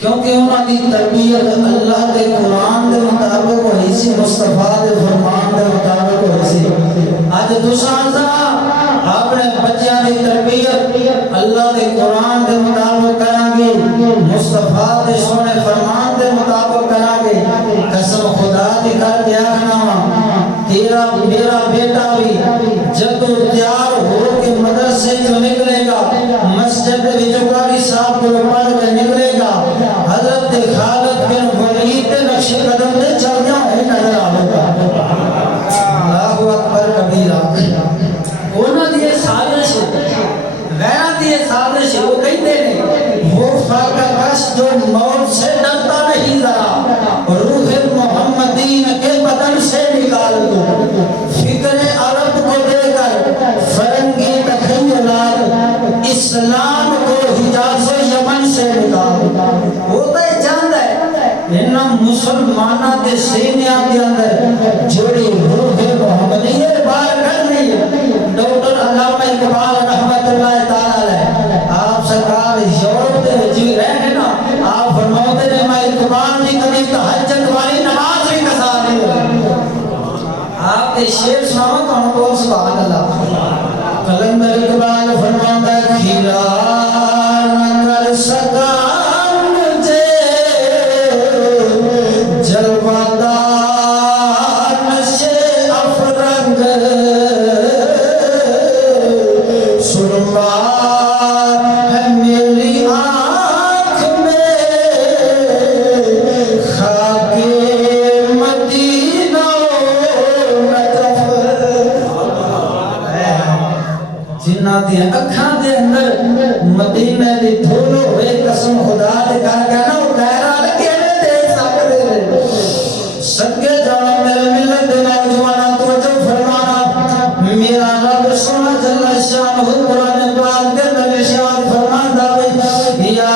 کیونکہ انہوں کی تربیت اللہ کے قرآن کے مطابق ہوئی سی، مصطفیٰ کے فرمان کے مطابق ہوئی سی۔ آج دوسرا اپنے بچیاں کی تربیت اللہ کے قرآن کے مطابق کریں گے، مصطفیٰ کے سونے فرمان کے مطابق کریں گے۔ قسم خدا کی کر کے آخنا تیرا میرا بیٹا بھی جب تو تیار ہو کے مدرسے جو نکلے گا، مسجد وچوں قاری صاحب کو پڑھ کے نکلے گا، حضرت خالد بن ولید کے نقش قدم سے چلتا ہے نظر آئے گا۔ اللہ اکبر کبیرہ۔ انہوں نے یہ سازش غیرت یہ سازش وہ کہتے ہیں وہ فرق بس جو موت سے ڈرتا نہیں ذرا، روح محمدین کے بدن سے نکال دو، فکر عرب کو دے کر فرنگی تخیلات، اسلام کو حجاز و یمن سے نکال دو۔ وہ تو یہ جانتا ہے انہاں مسلمانہ کے سینیاں کے اندر جوڑی روح محمدیہ بار کرنی ہے۔ ڈاکٹر علامہ اقبال رحمت اللہ تعالی آپ سرکار یورپ دے جی رہے نا، آپ فرماتے ہیں میں اقبال کی کبھی تہجد والی نماز بھی قضا نہیں ہوئی۔ آپ کے شعر سناؤ تو ہم کو سبحان اللہ۔ قلندر اقبال فرماتا ہے کھیلا نہ کر سکا مجھے جلوہ دار نشے افرنگ، سرما ہے میری آنکھ میں خاک مدینہ و نجف، جنہ دی اکھاں دے اندر مدینہ دی دھول ہوئے قسم خدا دے کر کے نا وہ غیرہ کیڑے دے سکدے نے۔ سکے جان میرے ملت دے نوجواناں توجہ فرمانا، میرا رب سونا جل شانہ قرآن پاک کے اندر ارشاد فرماتا ہے یا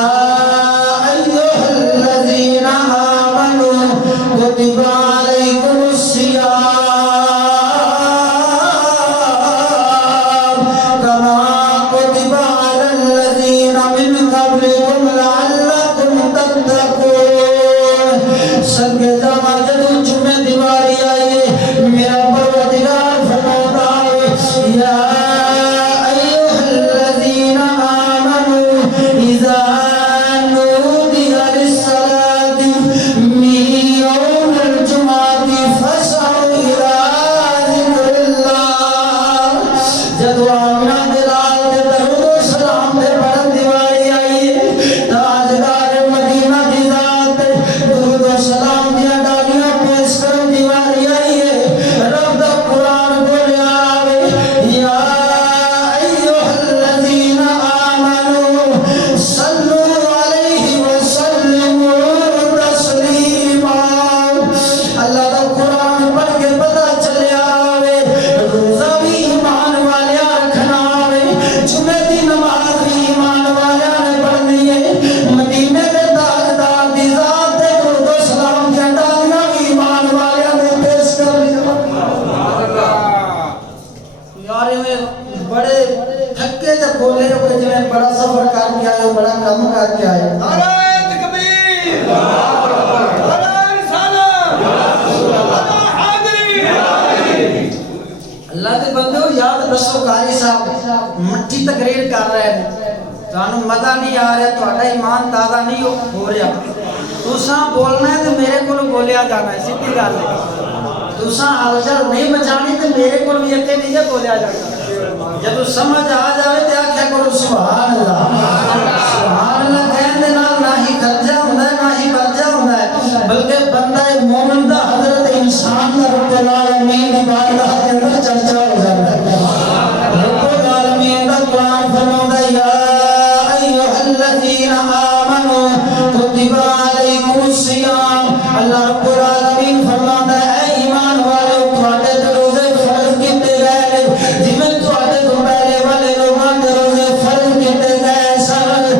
ایھا الذین آمنوا کتب علیکم الصیام کما کتب علی الذین من قبلکم لعلکم تتقون۔ سکے جان جدو جمعہ دیواری آئیے میرا پروردگار فرماتا ہے یا ایھا الذین آمنوا اذا نودی للصلاۃ من یوم الجمعۃ فاسعوا الی ذکر اللہ۔ جدو آمنہ دلال دے درود و سلام دے پڑھن دیواری آئیے، تاجدار مدینہ دی ذات درود و سلام دیا ڈالیاں پیش کرن دیواری آئیے، رب دا قرآن بولیا آوے یا ایھا الذین آمنوا صلوا علیہ وسلموا تسلیما۔ اللہ دا قرآن پڑھ کے پتہ چلیا آوے روزہ بھی ایمان والیا رکھنا آوے، جمعہ دی نماز بھی ایمان والیا نے پڑھنی ہے، مدینے دے تاجدار دی ذات دے درود و سلام دیا ڈالیاں بھی ایمان والیا نے پیش کرنی۔ یار میں بڑے تھکے جب بولے ہو کہ میں بڑا سفر کر کے آئے ہو، بڑا کم کر کے آئے ہو۔ نعرہ تکبیر، نعرہ رسالت، نعرہ حیدری۔ اللہ کے بندے ہو یاد رسو قاری صاحب مٹھی تقریر کر رہے ہیں، تانوں مزہ نہیں آ رہا، تہاڈا ایمان تازہ نہیں ہو رہا، تساں بولنا ہے تو میرے کو بولیا جانا ہے، سیدھی گل ہے۔ تساں ہلچل نہیں مچانی تو میرے کو بھی اتے نہیں ہے بولیا جانا۔ جب سمجھ آ جائے تو آخیا کرو سبحان اللہ۔ سبحان اللہ کہنے دے نال نہ ہی خرچہ ہوندا ہے نہ ہی خرچہ ہوندا ہے، بلکہ بندہ مومن دا حضرت انسان دا رب العالمین دی بارگاہ دے اندر چرچا ہو جاتا ہے۔ رب العالمین دا قرآن فرماتا ہے یا ایھا الذین آمنوا کتب علیکم الصیام۔ اللہ رب العالمین فرماتا ہے اے ایمان والو تواڈے تے روزے فرض کیتے گئے نے، جویں تواڈے تو پہلے والے لوگاں تے روزے فرض کیتے گئے سن،